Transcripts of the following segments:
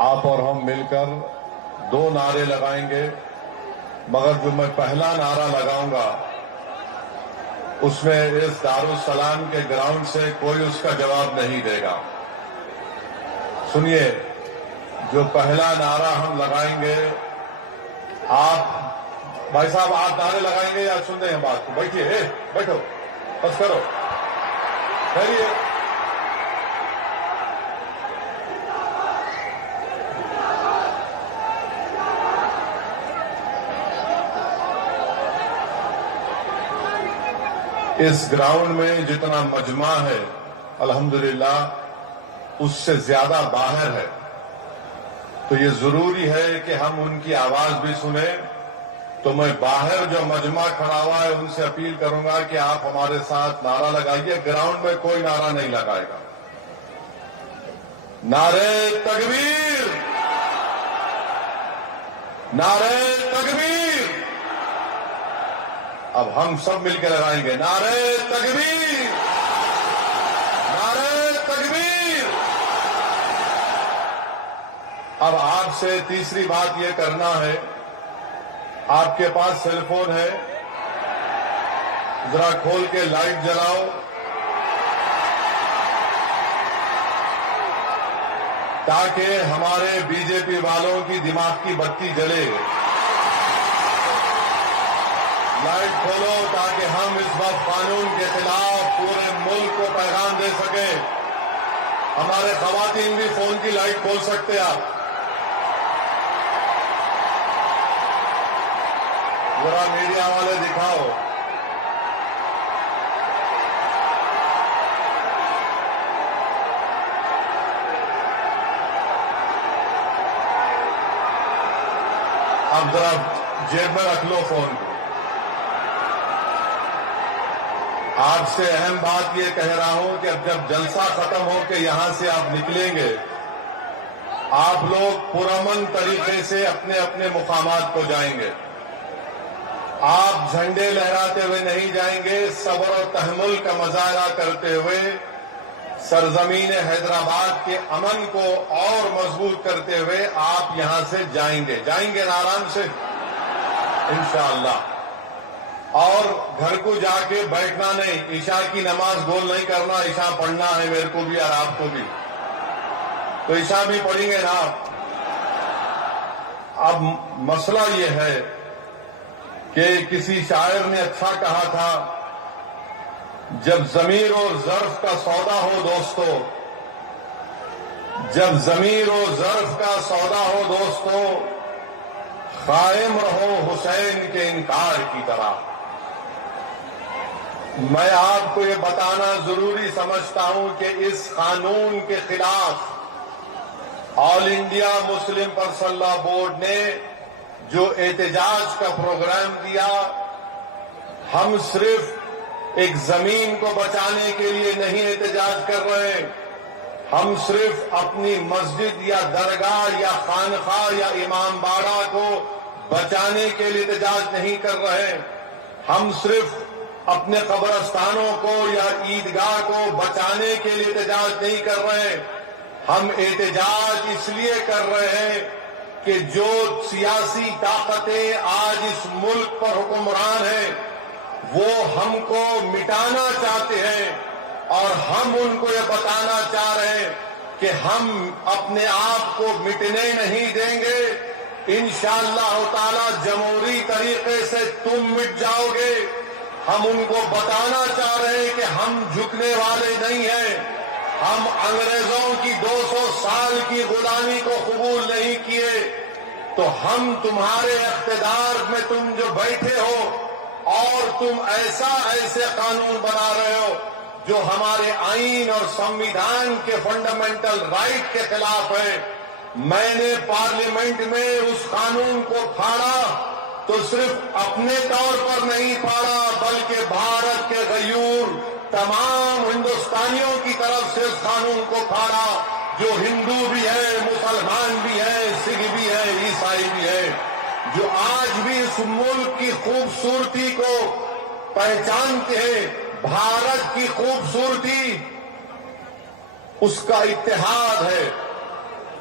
آپ اور ہم مل کر 2 نعرے لگائیں گے، مگر جو میں پہلا نعرہ لگاؤں گا اس میں اس دارالسلام کے گراؤنڈ سے کوئی اس کا جواب نہیں دے گا۔ سنیے، جو پہلا نعرہ ہم لگائیں گے، آپ بھائی صاحب آپ نعرے لگائیں گے یا سن رہے ہیں بات کو؟ بیٹھیے، بیٹھو، بس کرو، ٹھہریے۔ اس گراؤنڈ میں جتنا مجمع ہے الحمدللہ اس سے زیادہ باہر ہے، تو یہ ضروری ہے کہ ہم ان کی آواز بھی سنیں۔ تو میں باہر جو مجمع کھڑا ہوا ہے ان سے اپیل کروں گا کہ آپ ہمارے ساتھ نعرہ لگائیے۔ گراؤنڈ میں کوئی نعرہ نہیں لگائے گا۔ نعرہ تکبیر، نعرہ تکبیر، اب ہم سب مل کے لگائیں گے۔ نعرہ تکبیر، نعرہ تکبیر۔ اب آپ سے تیسری بات یہ کرنا ہے، آپ کے پاس سیل فون ہے، ذرا کھول کے لائٹ جلاؤ تاکہ ہمارے بی جے پی والوں کی دماغ کی بتی جلے۔ لائٹ کھولو تاکہ ہم اس وقت قانون کے خلاف پورے ملک کو پیغام دے سکیں۔ ہمارے خواتین بھی فون کی لائٹ کھول سکتے آپ۔ ذرا میڈیا والے دکھاؤ۔ اب ذرا جیب میں رکھ لو فون کو۔ آپ سے اہم بات یہ کہہ رہا ہوں کہ اب جب جلسہ ختم ہو کے یہاں سے آپ نکلیں گے، آپ لوگ پرامن طریقے سے اپنے اپنے مقامات کو جائیں گے۔ آپ جھنڈے لہراتے ہوئے نہیں جائیں گے، صبر و تحمل کا مظاہرہ کرتے ہوئے سرزمین حیدرآباد کے امن کو اور مضبوط کرتے ہوئے آپ یہاں سے جائیں گے نا آرام سے انشاءاللہ۔ اور گھر کو جا کے بیٹھنا نہیں، عشاء کی نماز گول نہیں کرنا، عشاء پڑھنا ہے میرے کو بھی اور آپ کو بھی، تو عشاء بھی پڑھیں گے نا آپ۔ اب مسئلہ یہ ہے کہ کسی شاعر نے اچھا کہا تھا، جب ضمیر و ظرف کا سودا ہو دوستو، جب ضمیر و ظرف کا سودا ہو دوستو، قائم رہو حسین کے انکار کی طرح۔ میں آپ کو یہ بتانا ضروری سمجھتا ہوں کہ اس قانون کے خلاف آل انڈیا مسلم پرسنل لا بورڈ نے جو احتجاج کا پروگرام دیا، ہم صرف ایک زمین کو بچانے کے لیے نہیں احتجاج کر رہے ہیں، ہم صرف اپنی مسجد یا درگاہ یا خانقاہ یا امام باڑہ کو بچانے کے لیے احتجاج نہیں کر رہے ہیں، ہم صرف اپنے قبرستانوں کو یا عیدگاہ کو بچانے کے لیے احتجاج نہیں کر رہے ہیں، ہم احتجاج اس لیے کر رہے ہیں کہ جو سیاسی طاقتیں آج اس ملک پر حکمران ہیں وہ ہم کو مٹانا چاہتے ہیں، اور ہم ان کو یہ بتانا چاہ رہے ہیں کہ ہم اپنے آپ کو مٹنے نہیں دیں گے۔ انشاءاللہ تعالی جمہوری طریقے سے تم مٹ جاؤ گے۔ ہم ان کو بتانا چاہ رہے ہیں کہ ہم جھکنے والے نہیں ہیں، ہم انگریزوں کی 200 سال کی غلامی کو قبول نہیں کیے، تو ہم تمہارے اقتدار میں تم جو بیٹھے ہو اور تم ایسے قانون بنا رہے ہو جو ہمارے آئین اور سنویدھان کے فنڈامنٹل رائٹ کے خلاف ہے۔ میں نے پارلیمنٹ میں اس قانون کو پھاڑا تو صرف اپنے طور پر نہیں پھاڑا بلکہ بھارت کے غیور تمام ہندوستانیوں کی طرف سے اس قانون کو پھاڑا، جو ہندو بھی ہے، مسلمان بھی ہے، سکھ بھی ہے، عیسائی بھی ہے، جو آج بھی اس ملک کی خوبصورتی کو پہچانتے ہیں۔ بھارت کی خوبصورتی اس کا اتحاد ہے،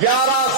11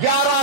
11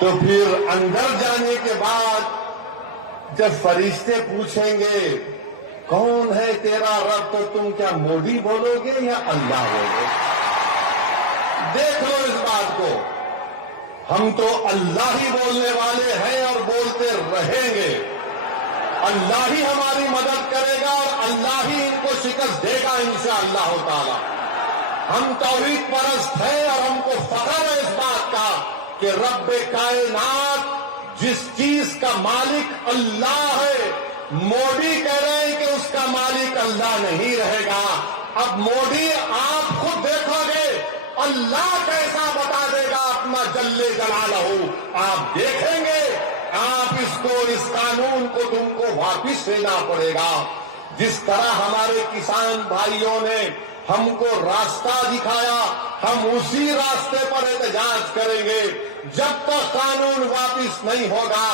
تو پھر اندر جانے کے بعد جب فرشتے پوچھیں گے کون ہے تیرا رب، تو تم کیا مودی بولو گے یا اللہ بولو گے؟ دیکھ لو اس بات کو، ہم تو اللہ ہی بولنے والے ہیں اور بولتے رہیں گے۔ اللہ ہی ہماری مدد کرے گا اور اللہ ہی ان کو شکست دے گا انشاءاللہ تعالی۔ ہم توحید پرست ہیں اور ہم کو فخر ہے اس بات کا کہ رب کائنات جس چیز کا مالک اللہ ہے، مودی کہہ رہے ہیں کہ اس کا مالک اللہ نہیں رہے گا۔ اب مودی آپ خود دیکھو گے اللہ کیسا بتا دے گا اپنا جل جلالہ، آپ دیکھیں گے۔ آپ اس قانون کو تم کو واپس لینا پڑے گا۔ جس طرح ہمارے کسان بھائیوں نے ہم کو راستہ دکھایا، ہم اسی راستے پر احتجاج کریں گے۔ جب تک قانون واپس نہیں ہوگا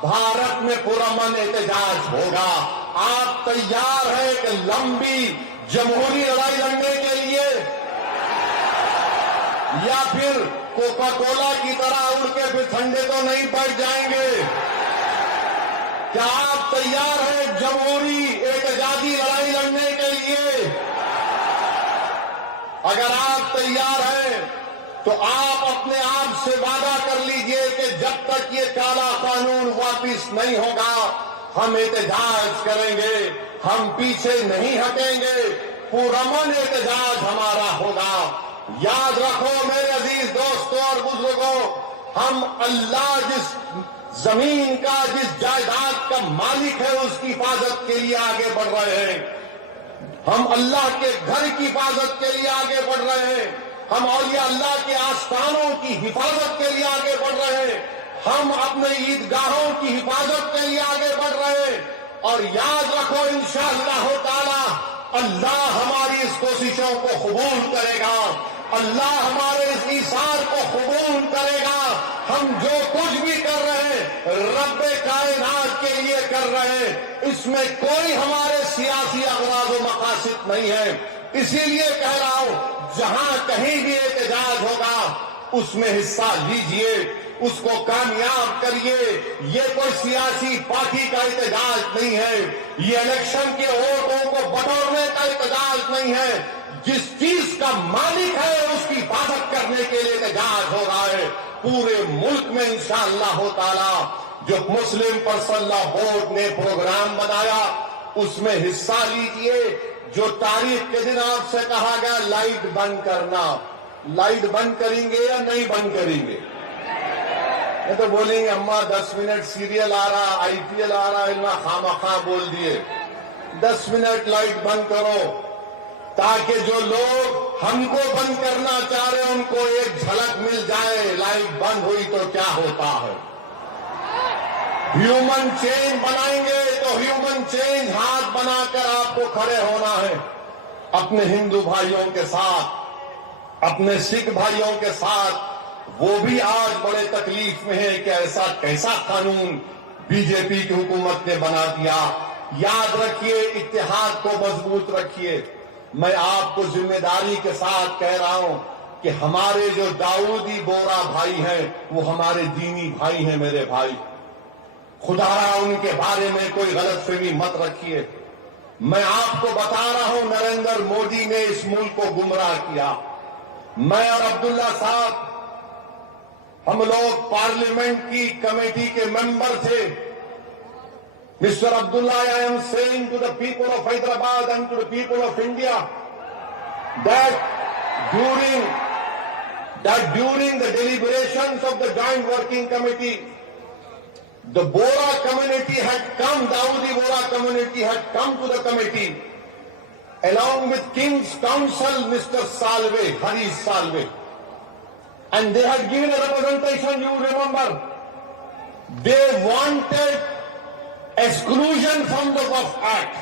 بھارت میں پرامن احتجاج ہوگا۔ آپ تیار ہیں کہ لمبی جمہوری لڑائی لڑنے کے لیے، یا پھر کوکا کولا کی طرح اڑ کے پھر ٹھنڈے تو نہیں بیٹھ جائیں گے؟ کیا آپ تیار ہیں جمہوری احتجاجی لڑائی لڑنے کے لیے؟ اگر آپ تیار ہیں تو آپ اپنے آپ سے وعدہ کر لیجئے کہ جب تک یہ کالا قانون واپس نہیں ہوگا ہم احتجاج کریں گے، ہم پیچھے نہیں ہٹیں گے، پرامن احتجاج ہمارا ہوگا۔ یاد رکھو میرے عزیز دوستوں اور بزرگوں، ہم اللہ جس زمین کا، جس جائیداد کا مالک ہے اس کی حفاظت کے لیے آگے بڑھ رہے ہیں۔ ہم اللہ کے گھر کی حفاظت کے لیے آگے بڑھ رہے ہیں، ہم اولیاء اللہ کے آستانوں کی حفاظت کے لیے آگے بڑھ رہے ہیں، ہم اپنے عیدگاہوں کی حفاظت کے لیے آگے بڑھ رہے ہیں۔ اور یاد رکھو انشاءاللہ تعالی اللہ ہماری اس کوششوں کو قبول کرے گا، اللہ ہمارے اس ایثار کو قبول کرے گا۔ ہم جو کچھ بھی کر رہے ہیں رب کائنات کے لیے کر رہے ہیں، اس میں کوئی ہمارے سیاسی اغراض و مقاصد نہیں ہے۔ اسی لیے کہہ رہا ہوں جہاں کہیں بھی احتجاج ہوگا اس میں حصہ لیجئے، اس کو کامیاب کریے۔ یہ کوئی سیاسی پارٹی کا احتجاج نہیں ہے، یہ الیکشن کے ووٹوں کو بٹورنے کا احتجاج نہیں ہے۔ جس چیز کا مالک ہے اس کی حفاظت کرنے کے لیے احتجاج ہو رہا ہے۔ پورے ملک میں انشاءاللہ تعالی جو مسلم پرسنل لا بورڈ نے پروگرام بنایا اس میں حصہ لیجئے۔ جو تاریخ کے دن آپ سے کہا گیا لائٹ بند کرنا، لائٹ بند کریں گے یا نہیں بند کریں گے؟ یہ تو بولیں گے اماں 10 منٹ سیریل آ رہا، آئی پی ایل آ رہا، علمہ خواہ بول دیے۔ 10 منٹ لائٹ بند کرو تاکہ جو لوگ ہم کو بند کرنا چاہ رہے ہیں ان کو ایک جھلک مل جائے لائٹ بند ہوئی تو کیا ہوتا ہے۔ ہیومن چین بنائیں گے تو ہیومن چین ہاتھ بنا کر آپ کو کھڑے ہونا ہے، اپنے ہندو بھائیوں کے ساتھ، اپنے سکھ بھائیوں کے ساتھ۔ وہ بھی آج بڑے تکلیف میں ہے کہ ایسا کیسا قانون بی جے پی کی حکومت نے بنا دیا۔ یاد رکھیے، اتحاد کو مضبوط رکھیے۔ میں آپ کو ذمہ داری کے ساتھ کہہ رہا ہوں کہ ہمارے جو داؤدی بورا بھائی ہیں وہ ہمارے دینی بھائی ہیں، میرے بھائی۔ خدا را ان کے بارے میں کوئی غلط فہمی مت رکھیے۔ میں آپ کو بتا رہا ہوں نریندر مودی نے اس ملک کو گمراہ کیا۔ میں اور عبداللہ صاحب ہم لوگ پارلیمنٹ کی کمیٹی کے ممبر تھے۔ Mr. Abdullah, I am saying to the people of Hyderabad and to the people of India that during the deliberations of the Joint Working Committee, the Bora community had come, Dawoodi Bora community had come to the committee along with King's Counsel, Mr. Salve, Harish Salve. And they had given a representation, you remember. They wanted exclusion from the Waqf Act.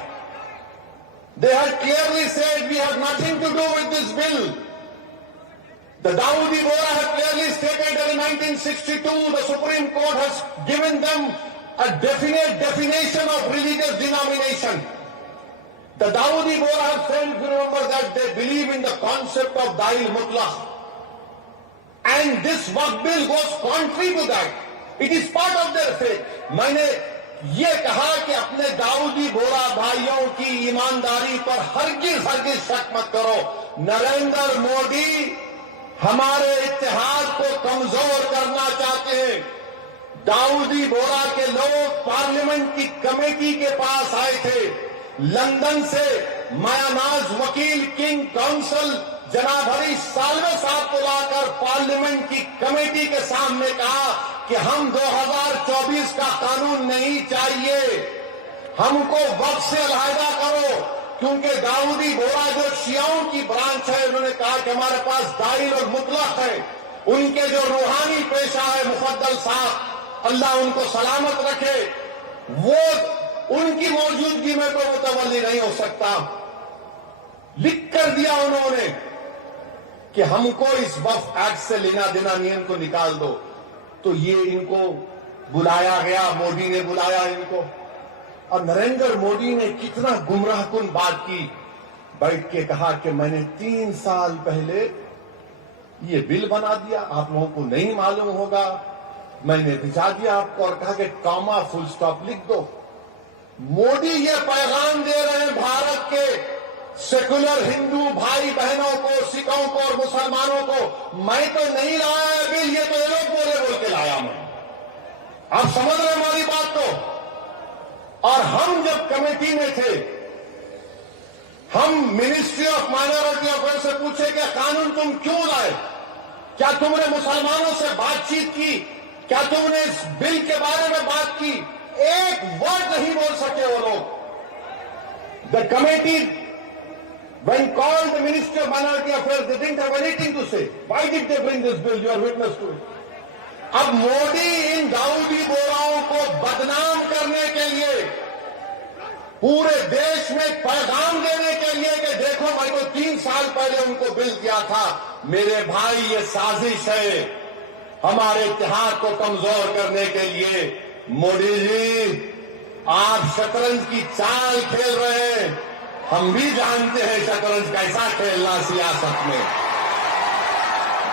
They had clearly said we have nothing to do with this bill. The Dawoodi Bora had clearly stated that in 1962 the Supreme Court has given them a definite definition of religious denomination. The Dawoodi Bora have said, if you remember, that they believe in the concept of Da'il Mutlaq. and this work bill goes contrary to that. It is part of their faith. میں نے یہ کہا کہ اپنے داؤدی بورا بھائیوں کی ایمانداری پر ہرگز شک مت کرو. نریندر مودی ہمارے اتحاد کو کمزور کرنا چاہتے ہیں. داؤدی بورا کے لوگ پارلیمنٹ کی کمیٹی کے پاس آئے تھے. لندن سے میاناز وکیل کنگ کونسل جناب ہریش سالوے صاحب کو لا کر پارلیمنٹ کی کمیٹی کے سامنے کہا کہ ہم 2024 کا قانون نہیں چاہیے, ہم کو وقت سے علیحدہ کرو. کیونکہ داؤدی بورا جو شیعوں کی برانچ ہے, انہوں نے کہا کہ ہمارے پاس دائل اور مطلق ہے. ان کے جو روحانی پیشہ ہے مفضل صاحب, اللہ ان کو سلامت رکھے, وہ ان کی موجودگی میں تو متولی نہیں ہو سکتا. لکھ کر دیا انہوں نے کہ ہم کو اس وقف ایکٹ سے لینا دینا نہیں, ان کو نکال دو. تو یہ ان کو بلایا گیا, مودی نے بلایا ان کو, اور نریندر مودی نے کتنا گمراہ کن بات کی. بیٹھ کے کہا کہ میں نے 3 سال پہلے یہ بل بنا دیا, آپ لوگوں کو نہیں معلوم ہوگا, میں نے بھیجا دیا آپ کو, اور کہا کہ کاما فل سٹاپ لکھ دو. مودی یہ پیغام دے رہے ہیں بھارت کے سیکولر ہندو بھائی بہنوں کو, سکھوں کو اور مسلمانوں کو, میں تو نہیں لایا ہے بل, یہ تو یہ لوگ بول کے لایا میں. آپ سمجھ رہے ہیں ہماری بات کو. اور ہم جب کمیٹی میں تھے, ہم منسٹری آف مائنورٹی افیئر سے پوچھے کہ قانون تم کیوں لائے, کیا تم نے مسلمانوں سے بات چیت کی, کیا تم نے اس بل کے بارے میں بات کی؟ ایک ورڈ نہیں بول سکے وہ لوگ. The committee when called the Ministry of Minority Affairs, they didn't have anything to say. Why did they bring this bill? You are witness to it. اب مودی ان داؤدی بوراؤں کو بدنام کرنے کے لیے, پورے دیش میں پیغام دینے کے لیے کہ دیکھو میں تو 3 سال پہلے ان کو بل دیا تھا. میرے بھائی یہ سازش ہے ہمارے اتحاد کو کمزور کرنے کے لیے. مودی جی آپ شطرنج کی چال کھیل رہے ہیں, ہم بھی جانتے ہیں شطرنج کیسا کھیلنا سیاست میں.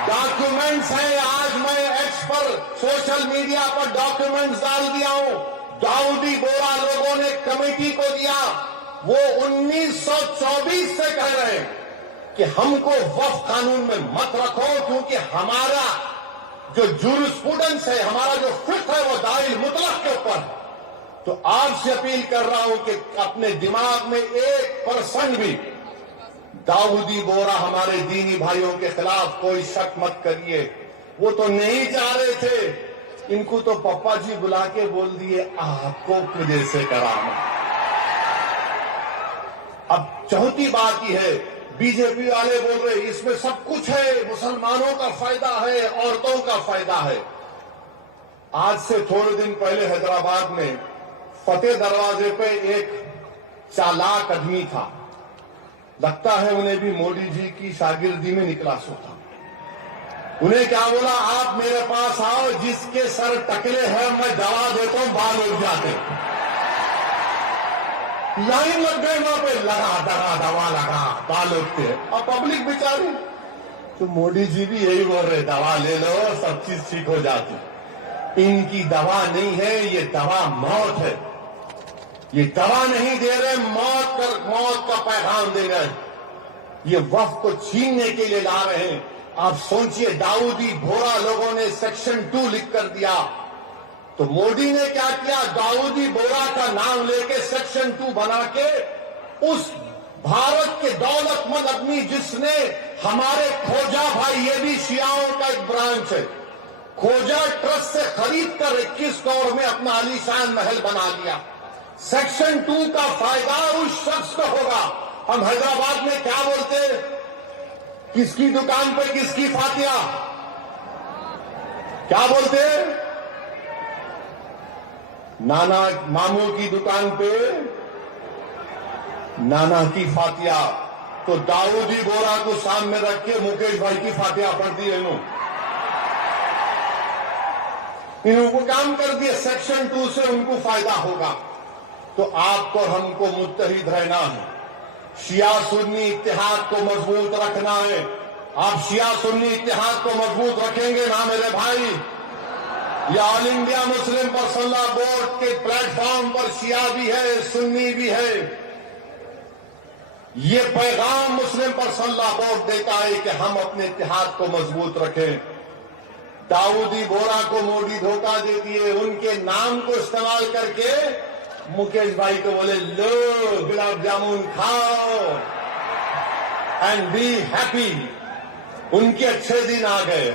ڈاکیومنٹس ہیں, آج میں ایکس پر سوشل میڈیا پر ڈاکیومنٹس ڈال دیا ہوں. داؤدی بورا لوگوں نے کمیٹی کو دیا, وہ 1924 سے کہہ رہے ہیں کہ ہم کو وقف قانون میں مت رکھو, کیونکہ ہمارا جو جورسپروڈنس ہے, ہمارا جو فقہ ہے, وہ دائل مطلق کے اوپر. تو آپ سے اپیل کر رہا ہوں کہ اپنے دماغ میں 1% بھی داؤدی بورا ہمارے دینی بھائیوں کے خلاف کوئی شک مت کریے. وہ تو نہیں چاہ رہے تھے, ان کو تو پپا جی بلا کے بول دیے آپ کو کدے سے کرانا. اب چوتھی بات یہ ہے, بی جے پی والے بول رہے اس میں سب کچھ ہے, مسلمانوں کا فائدہ ہے, عورتوں کا فائدہ ہے. آج سے تھوڑے دن پہلے حیدرآباد میں فتح دروازے پہ ایک چالاک آدمی تھا, لگتا ہے انہیں بھی مودی جی کی شاگردی میں نکلا سو تھا. انہیں کیا بولا, آپ میرے پاس آؤ, جس کے سر ٹکلے ہیں میں دوا دیتا ہوں, بال اٹھ جاتے. لائن لگ گئے وہاں پہ, لگا دوا لگا, بال اٹھتے. اور پبلک بیچاری, تو مودی جی بھی یہی بول رہے, دوا لے لو سب چیز ٹھیک ہو جاتی. ان کی دوا نہیں ہے, یہ دوا موت ہے. یہ دوا نہیں دے رہے, موت کا پیغام دے رہے ہیں. یہ وقف کو چھیننے کے لیے لا رہے ہیں. آپ سوچئے, داؤدی بورا لوگوں نے سیکشن 2 لکھ کر دیا, تو مودی نے کیا کیا, داؤدی بورا کا نام لے کے سیکشن 2 بنا کے اس بھارت کے دولت مند آدمی جس نے ہمارے کھوجا بھائی, یہ بھی شیعوں کا ایک برانچ ہے, کھوجا ٹرسٹ سے خرید کر 21 کروڑ میں اپنا عالی شان محل بنا لیا. سیکشن 2 کا فائدہ اس شخص کو ہوگا. ہم حیدرآباد میں کیا بولتے, کس کی دکان پہ کس کی فاتحہ, کیا بولتے, نانا ماموں کی دکان پہ نانا کی فاتحہ. تو داؤدی بورا کو سامنے رکھ کے مکیش بھائی کی فاتحہ پڑھ دی انہوں کو کام کر دیا. سیکشن 2 سے ان کو فائدہ ہوگا. تو آپ کو ہم کو متحد رہنا ہے, شیعہ سنی اتحاد کو مضبوط رکھنا ہے. آپ شیعہ سنی اتحاد کو مضبوط رکھیں گے نا میرے بھائی؟ یہ آل انڈیا مسلم پرسنل لا بورڈ کے پلیٹ فارم پر شیعہ بھی ہے، سنی بھی ہے. یہ پیغام مسلم پرسنل لا بورڈ دیتا ہے کہ ہم اپنے اتحاد کو مضبوط رکھیں. داؤدی بورا کو مودی دھوکہ دے دیے، ان کے نام کو استعمال کر کے مکیش بھائی کو بولے لو گلاب جامن کھاؤ اینڈ بی ہیپی. ان کے اچھے دن آ گئے.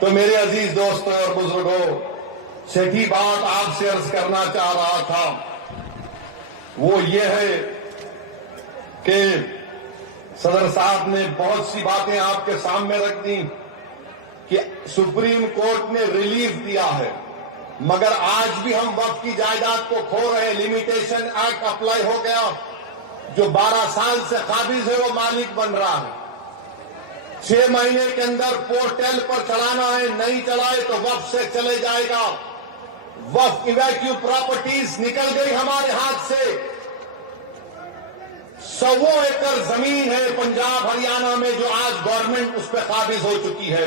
تو میرے عزیز دوستوں اور بزرگوں، چھٹی بات آپ سے عرض کرنا چاہ رہا تھا وہ یہ ہے کہ صدر صاحب نے بہت سی باتیں آپ کے سامنے رکھ دی کہ سپریم کورٹ نے ریلیف دیا ہے، مگر آج بھی ہم وقف کی جائیداد کو کھو رہے. لمیٹیشن ایکٹ اپلائی ہو گیا، جو 12 سال سے قابض ہے وہ مالک بن رہا ہے. 6 مہینے کے اندر پورٹل پر چڑھانا ہے، نہیں چڑھائے تو وقف سے چلے جائے گا. وقف ایویکیو پراپرٹیز نکل گئی ہمارے ہاتھ سے. 100 ایکڑ زمین ہے پنجاب ہریانہ میں جو آج گورنمنٹ اس پہ قابض ہو چکی ہے.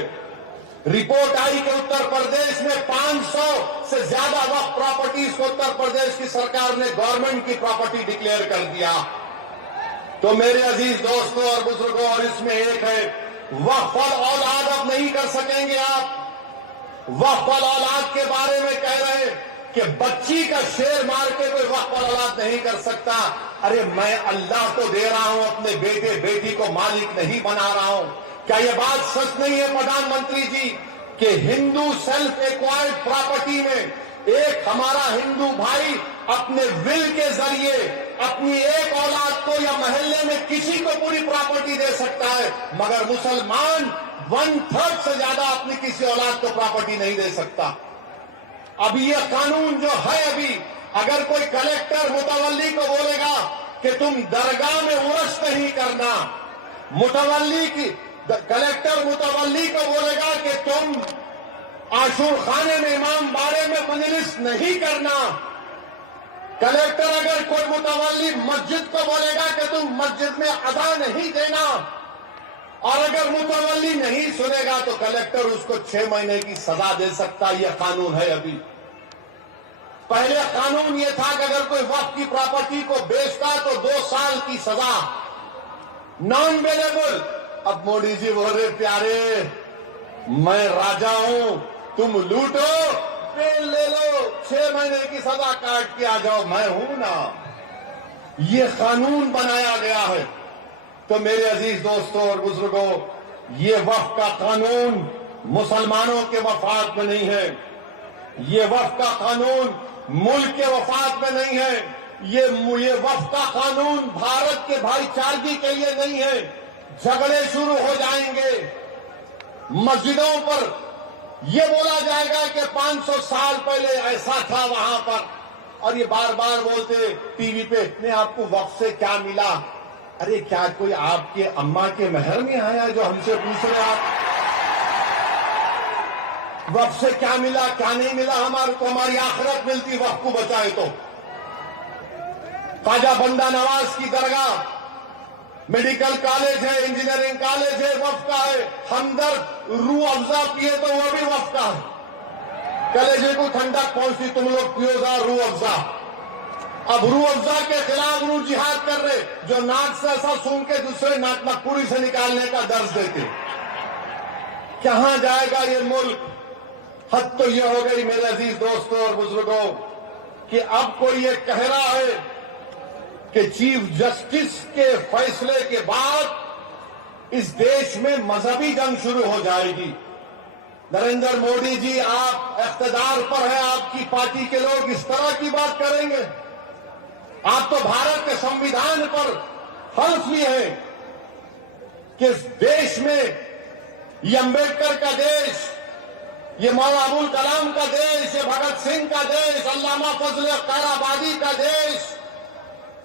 رپورٹ آئی کہ اتر پردیش میں 500 سے زیادہ وقف پراپرٹیز کو اتر پردیش کی سرکار نے گورنمنٹ کی پراپرٹی ڈکلیئر کر دیا. تو میرے عزیز دوستوں اور بزرگوں، اور اس میں ایک ہے وقف اولاد اب نہیں کر سکیں گے آپ. وقف اولاد کے بارے میں کہہ رہے ہیں کہ بچی کا شیر مار کے کوئی وقف اولاد نہیں کر سکتا. ارے میں اللہ کو دے رہا ہوں، اپنے بیٹے بیٹی کو مالک نہیں بنا رہا ہوں. کیا یہ بات سچ نہیں ہے پردھان منتری جی کہ ہندو سیلف ایکوائرڈ پراپرٹی میں ایک ہمارا ہندو بھائی اپنے ول کے ذریعے اپنی ایک اولاد کو یا محلے میں کسی کو پوری پراپرٹی دے سکتا ہے، مگر مسلمان 1/3 سے زیادہ اپنی کسی اولاد کو پراپرٹی نہیں دے سکتا. اب یہ قانون جو ہے، ابھی اگر کوئی کلیکٹر متولی کو بولے گا کہ تم درگاہ میں عرس نہیں کرنا، کلیکٹر متولی کو بولے گا کہ تم عاشور خانے میں امام بارے میں مجلس نہیں کرنا، کلیکٹر اگر کوئی متولی مسجد کو بولے گا کہ تم مسجد میں اذان نہیں دینا، اور اگر متولی نہیں سنے گا تو کلیکٹر اس کو 6 مہینے کی سزا دے سکتا. یہ قانون ہے. ابھی پہلے قانون یہ تھا کہ اگر کوئی وقف کی پراپرٹی کو بیچتا تو 2 سال کی سزا، نان ویلیبل. اب مودی جی بول رہے پیارے میں راجا ہوں، تم لوٹو بیل لے لو، 6 مہینے کی سزا کاٹ کے آ جاؤ، میں ہوں نا. یہ قانون بنایا گیا ہے. تو میرے عزیز دوستوں اور بزرگوں، یہ وقف کا قانون مسلمانوں کے مفاد میں نہیں ہے. یہ وقف کا قانون ملک کے مفاد میں نہیں ہے. یہ وقف کا قانون بھارت کے بھائی چارگی کے لیے نہیں ہے. جھگڑے شروع ہو جائیں گے مسجدوں پر. یہ بولا جائے گا کہ 500 سال پہلے ایسا تھا وہاں پر، اور یہ بار بار بولتے ٹی وی پہ نے آپ کو وقف سے کیا ملا. ارے کیا کوئی آپ کے اماں کے مہر میں آیا جو ہم سے پوچھ رہے آپ وقف سے کیا ملا کیا نہیں ملا؟ ہماری آخرت ملتی وقف کو بچائے تو. خواجہ بندہ نواز کی درگاہ، میڈیکل کالج ہے، انجینئرنگ کالج ہے، وقف کا ہے. ہمدرد روح افزا پیے تو وہ بھی وقف کا ہے. کلیجے کو ٹھنڈک پہنچتی، تم لوگ پیو گا روح افزا. اب روح افزا کے خلاف روح جہاد کر رہے، جو ناک سے ایسا سون کے دوسرے ناک نکپوری سے نکالنے کا درس دیتے. کہاں جائے گا یہ ملک؟ حد تو یہ ہو گئی میرے عزیز دوستوں اور بزرگوں کہ اب کوئی یہ کہہ رہا ہے کہ چیف جسٹس کے فیصلے کے بعد اس دیش میں مذہبی جنگ شروع ہو جائے گی. نریندر مودی جی آپ اقتدار پر ہیں، آپ کی پارٹی کے لوگ اس طرح کی بات کریں گے؟ آپ تو بھارت کے سمویدھان پر حلف لیے ہیں کہ اس دیش میں یہ امبیڈکر کا دیش، یہ مولانا ابوالکلام کا دیش، یہ بھگت سنگھ کا دیش، علامہ فضل اختر آبادی کا دیش،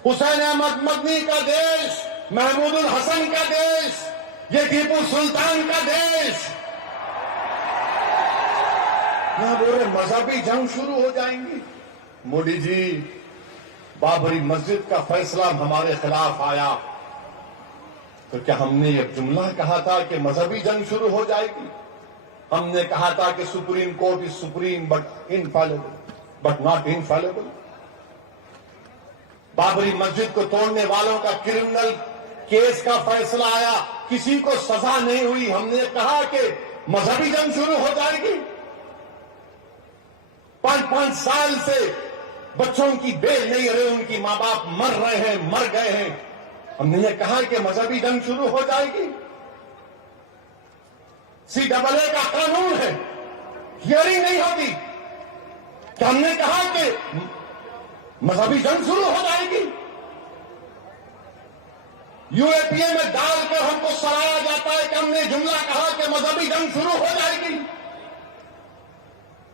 حسین احمد مدنی کا دیش، محمود الحسن کا دیش، یہ ٹیپو سلطان کا دیش. یہاں بولے مذہبی جنگ شروع ہو جائیں گی. مودی جی بابری مسجد کا فیصلہ ہمارے خلاف آیا، تو کیا ہم نے یہ جملہ کہا تھا کہ مذہبی جنگ شروع ہو جائے گی؟ ہم نے کہا تھا کہ supreme court is supreme but infallible, but not infallible. Babri مسجد کو توڑنے والوں کا کرمنل کیس کا فیصلہ آیا، کسی کو سزا نہیں ہوئی، ہم نے کہا کہ مذہبی جنگ شروع ہو جائے گی۔ 5 سال سے بچوں کی بیل نہیں رہے، ان کی ماں باپ مر رہے ہیں، مر گئے ہیں، ہم نے یہ کہا کہ مذہبی جنگ شروع ہو جائے گی۔ CAA کا قانون ہے، ہیئرنگ نہیں ہوتی، کہ ہم نے کہا کہ مذہبی جنگ شروع ہو جائے گی۔ UAPA میں ڈال کر ہم کو سرایا جاتا ہے کہ ہم نے جملہ کہا کہ مذہبی جنگ شروع ہو جائے گی۔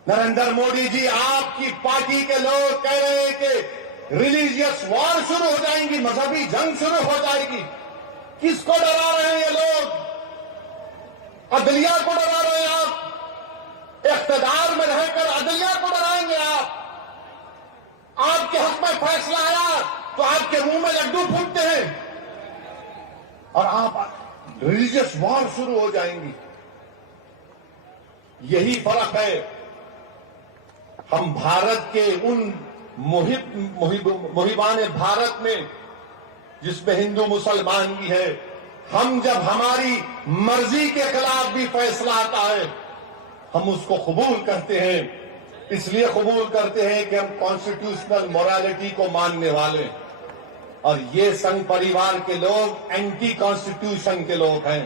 نریندر مودی جی، آپ کی پارٹی کے لوگ کہہ رہے ہیں کہ ریلیجیس وار شروع ہو جائیں گی، مذہبی جنگ شروع ہو جائے گی۔ کس کو ڈرا رہے ہیں یہ لوگ؟ عدلیہ کو ڈرا رہے ہیں آپ؟ اقتدار میں رہ کر عدلیہ کو ڈرائیں گے آپ؟ آپ کے حق میں فیصلہ آیا تو آپ کے منہ میں لڈو پھوٹتے ہیں اور آپ ریلیجیس وار شروع ہو جائیں گی۔ یہی فرق ہے ہم بھارت کے ان محبان بھارت میں جس میں ہندو مسلمان بھی ہے، ہم جب ہماری مرضی کے خلاف بھی فیصلہ آتا ہے ہم اس کو قبول کرتے ہیں۔ اس لیے قبول کرتے ہیں کہ ہم کانسٹیٹیوشنل مورالیٹی کو ماننے والے، اور یہ سنگھ پریوار کے لوگ اینٹی کانسٹیٹیوشن کے لوگ ہیں۔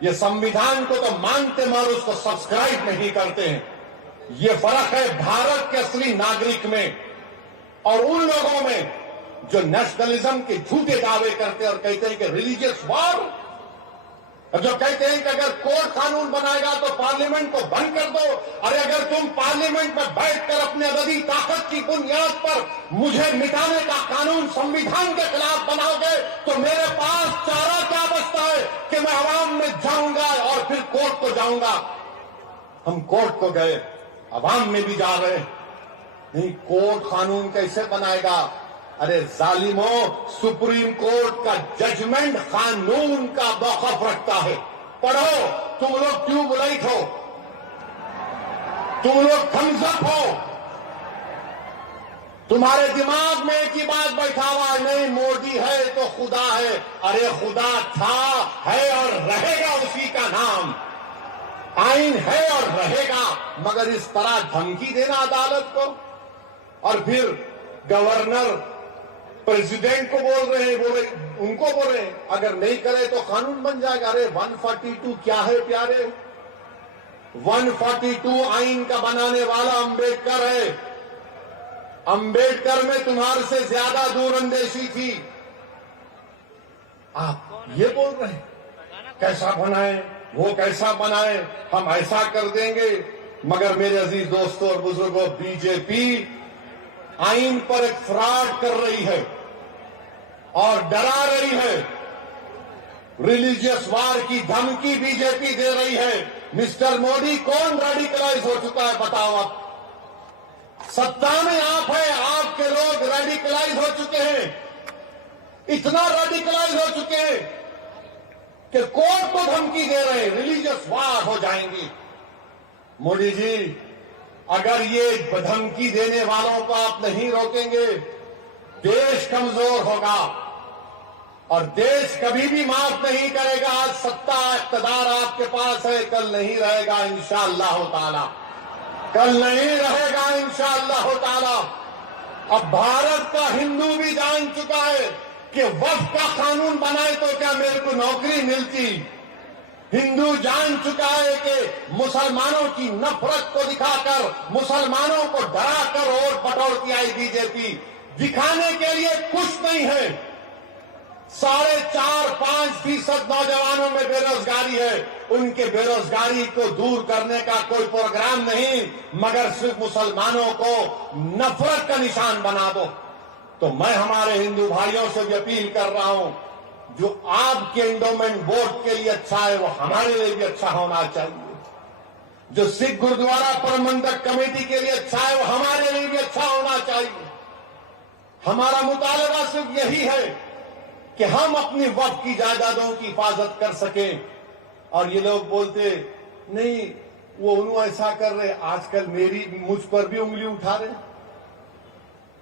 یہ سمویدھان کو تو مانتے مگر اس کو سبسکرائب نہیں کرتے ہیں۔ یہ فرق ہے بھارت کے اصلی ناگرک میں اور ان لوگوں میں جو نیشنلزم کے جھوٹے دعوے کرتے ہیں اور کہتے ہیں کہ ریلیجیس وار، اور جو کہتے ہیں کہ اگر کورٹ قانون بنائے گا تو پارلیمنٹ کو بند کر دو، اور اگر تم پارلیمنٹ میں بیٹھ کر اپنے عددی طاقت کی بنیاد پر مجھے مٹانے کا قانون سمویدھان کے خلاف بناؤ گے تو میرے پاس چارہ کیا بچتا ہے کہ میں عوام میں جاؤں گا اور پھر کورٹ کو جاؤں گا۔ ہم کورٹ کو گئے، عوام میں بھی جا رہے ہیں، نہیں کورٹ قانون کیسے بنائے گا؟ ارے ظالموں، سپریم کورٹ کا ججمنٹ قانون کا موقف رکھتا ہے، پڑھو۔ تم لوگ ٹیوب لائٹ ہو، تم لوگ تھمز اپ ہو، تمہارے دماغ میں ایک ہی بات بیٹھا ہوا ہے، نہیں مودی ہے تو خدا ہے۔ ارے خدا تھا، ہے اور رہے گا اسی کا نام، آئین ہے اور رہے گا، مگر اس طرح دھمکی دینا عدالت کو، اور پھر گورنر پریزیڈنٹ کو بول رہے ہیں، ان کو بول رہے ہیں اگر نہیں کرے تو قانون بن جائے گا۔ ارے 142 کیا ہے پیارے؟ 142 آئین کا بنانے والا امبیڈکر ہے۔ امبیڈکر میں تمہارے سے زیادہ دور اندیشی تھی، آپ یہ بول رہے ہیں کیسا بنائیں، وہ کیسا بنائیں، ہم ایسا کر دیں گے۔ مگر میرے عزیز دوستوں اور بزرگوں، بی جے پی آئین پر ایک فراڈ کر رہی ہے اور ڈرا رہی ہے، ریلیجیس وار کی دھمکی بی جے پی دے رہی ہے۔ مسٹر مودی کون ریڈیکلائز ہو چکا ہے بتاؤ؟ آپ ستا میں آپ ہیں، آپ کے لوگ ریڈیکلائز ہو چکے ہیں، اتنا ریڈیکلائز ہو چکے ہیں کہ کورٹ کو دھمکی دے رہے ہیں، ریلیجیس وار ہو جائیں گی۔ مودی جی، اگر یہ دھمکی دینے والوں کو آپ نہیں روکیں گے دیش کمزور ہوگا اور دیش کبھی بھی معاف نہیں کرے گا۔ آج ستا اقتدار آپ کے پاس ہے، کل نہیں رہے گا انشاءاللہ تعالی، کل نہیں رہے گا انشاءاللہ تعالی۔ اب بھارت کا ہندو بھی جان چکا ہے کہ وقف کا قانون بنائے تو کیا میرے کو نوکری ملتی؟ ہندو جان چکا ہے کہ مسلمانوں کی نفرت کو دکھا کر، مسلمانوں کو ڈرا کر ووٹ بٹورتی آئی بی جے پی، دکھانے کے لیے کچھ نہیں ہے۔ 4.5-5% نوجوانوں میں بے روزگاری ہے، ان کے بے روزگاری کو دور کرنے کا کوئی پروگرام نہیں، مگر صرف مسلمانوں کو نفرت کا نشان بنا دو۔ تو میں ہمارے ہندو بھائیوں سے بھی اپیل کر رہا ہوں، جو آپ کے انڈومنٹ بورڈ کے لیے اچھا ہے وہ ہمارے لیے بھی اچھا ہونا چاہیے، جو سکھ گردوارا پربندھک کمیٹی کے لیے اچھا ہے وہ ہمارے لیے بھی اچھا ہونا چاہیے۔ ہمارا مطالبہ صرف یہی ہے کہ ہم اپنی وقف کی جائیدادوں کی حفاظت کر سکیں. اور یہ لوگ بولتے نہیں وہ انہوں ایسا کر رہے, آج کل مجھ پر بھی انگلی اٹھا رہے.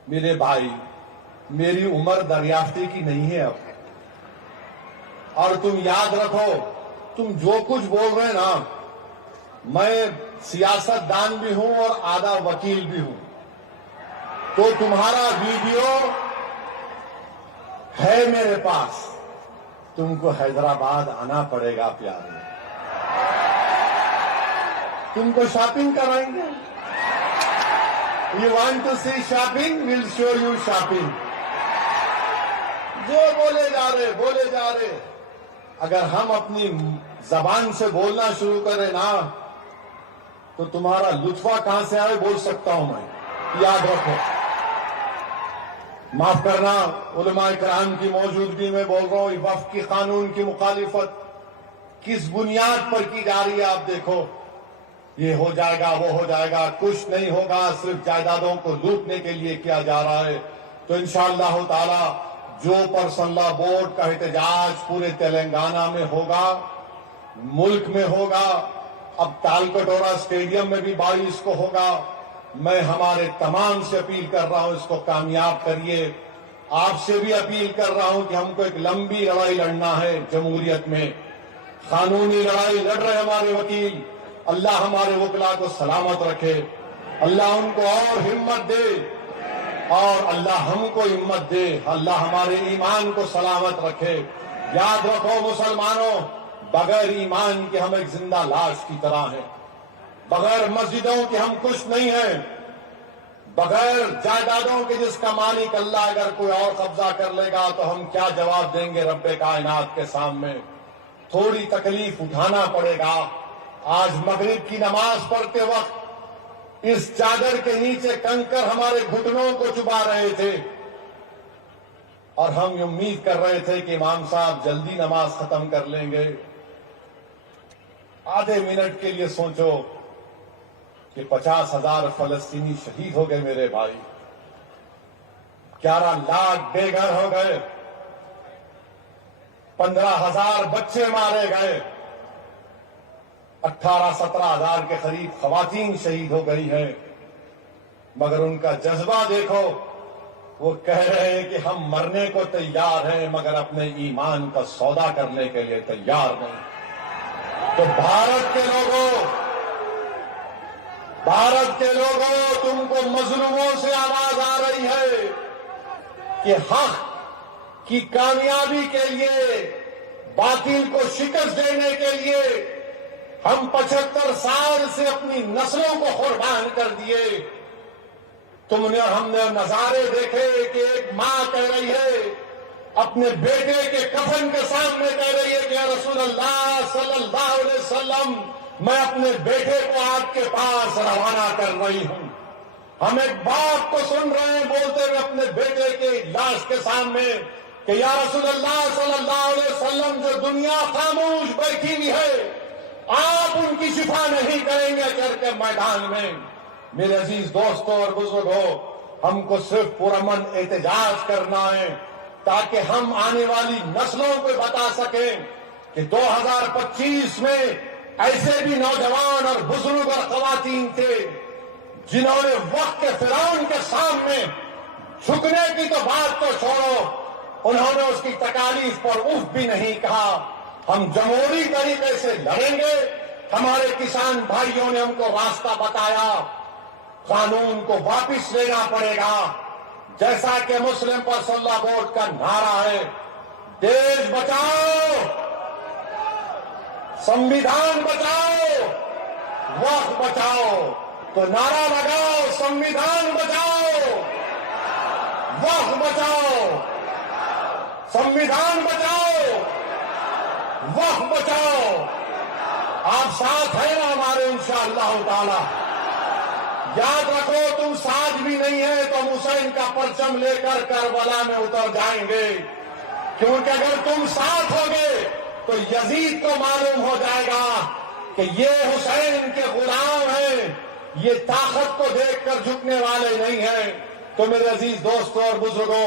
میرے بھائی, میری عمر دریافتے کی نہیں ہے اب, اور تم یاد رکھو تم جو کچھ بول رہے نا, میں سیاست دان بھی ہوں اور آدھا وکیل بھی ہوں. تو تمہارا ویڈیو ہے میرے پاس, تم کو حیدرآباد آنا پڑے گا پیارے, تم کو شاپنگ کرائیں گے. You want to see shopping, we'll show you shopping. جو بولے جا رہے. اگر ہم اپنی زبان سے بولنا شروع کریں نا تو تمہارا لطفہ کہاں سے آئے بول سکتا ہوں میں. یاد رکھو, معاف کرنا علماء کرام کی موجودگی میں بول رہا ہوں, وقف کی قانون کی مخالفت کس بنیاد پر کی جا رہی ہے آپ دیکھو. یہ ہو جائے گا وہ ہو جائے گا, کچھ نہیں ہوگا, صرف جائیدادوں کو لوٹنے کے لیے کیا جا رہا ہے. تو انشاءاللہ تعالی جو پرسنل لا بورڈ کا احتجاج پورے تلنگانہ میں ہوگا, ملک میں ہوگا, اب تالکٹورا اسٹیڈیم میں بھی 22 کو ہوگا, میں ہمارے تمام سے اپیل کر رہا ہوں اس کو کامیاب کریے. آپ سے بھی اپیل کر رہا ہوں کہ ہم کو ایک لمبی لڑائی لڑنا ہے جمہوریت میں, قانونی لڑائی لڑ رہے ہمارے وکیل. اللہ ہمارے وکلا کو سلامت رکھے, اللہ ان کو اور ہمت دے, اور اللہ ہم کو ہمت دے, اللہ ہمارے ایمان کو سلامت رکھے. یاد رکھو مسلمانوں, بغیر ایمان کے ہم ایک زندہ لاش کی طرح ہیں, بغیر مسجدوں کے ہم کچھ نہیں ہیں, بغیر جائیدادوں کے جس کا مالک اللہ اگر کوئی اور قبضہ کر لے گا تو ہم کیا جواب دیں گے رب کائنات کے سامنے. تھوڑی تکلیف اٹھانا پڑے گا. آج مغرب کی نماز پڑھتے وقت اس چادر کے نیچے کنکر ہمارے گھٹنوں کو چبا رہے تھے, اور ہم امید کر رہے تھے کہ امام صاحب جلدی نماز ختم کر لیں گے. آدھے منٹ کے لیے سوچو کہ 50,000 فلسطینی شہید ہو گئے میرے بھائی, 11 لاکھ بے گھر ہو گئے, 15,000 بچے مارے گئے, 18-17 کے قریب خواتین شہید ہو گئی ہیں. مگر ان کا جذبہ دیکھو, وہ کہہ رہے ہیں کہ ہم مرنے کو تیار ہیں مگر اپنے ایمان کا سودا کرنے کے لیے تیار نہیں. تو بھارت کے لوگوں تم کو مظلوموں سے آواز آ رہی ہے کہ حق کی کامیابی کے لیے, باطل کو شکست دینے کے لیے ہم 75 سال سے اپنی نسلوں کو قربان کر دیے. تم نے اور ہم نے نظارے دیکھے کہ ایک ماں کہہ رہی ہے اپنے بیٹے کے کفن کے سامنے کہہ رہی ہے کہ یا رسول اللہ صلی اللہ علیہ وسلم میں اپنے بیٹے کو آپ کے پاس روانہ کر رہی ہوں. ہم ایک باپ کو سن رہے ہیں بولتے ہوئے اپنے بیٹے کے لاش کے سامنے کہ یا رسول اللہ صلی اللہ علیہ وسلم جو دنیا خاموش بیٹھی ہوئی ہے آپ ان کی شفا نہیں کریں گے چڑھ کے میدان میں. میرے عزیز دوستوں اور بزرگوں, ہم کو صرف پرامن احتجاج کرنا ہے تاکہ ہم آنے والی نسلوں کو بتا سکیں کہ 2025 میں ایسے بھی نوجوان اور بزرگ اور خواتین تھے جنہوں نے وقت کے فرعون کے سامنے جھکنے کی تو بات تو چھوڑو, انہوں نے اس کی تکالیف پر اف بھی نہیں کہا. ہم جمہوری طریقے سے لڑیں گے, ہمارے کسان بھائیوں نے ہم کو راستہ بتایا. قانون کو واپس لینا پڑے گا, جیسا کہ مسلم پرسنل لا بورڈ کا نعرہ ہے, دیش بچاؤ, سنویدھان بچاؤ, وقت بچاؤ. تو نعرہ لگاؤ, سنویدھان بچاؤ, وقت بچاؤ, سنویدھان بچاؤ, وقت بچاؤ. آپ ساتھ ہیں نا ہمارے انشاءاللہ تعالی. یاد رکھو تم ساتھ بھی نہیں ہے تو ہم حسین کا پرچم لے کر کربلا میں اتر جائیں گے, کیونکہ اگر تم ساتھ ہوگے تو یزید کو معلوم ہو جائے گا کہ یہ حسین کے غلام ہیں, یہ طاقت کو دیکھ کر جھکنے والے نہیں ہیں. تو میرے عزیز دوستوں اور بزرگوں,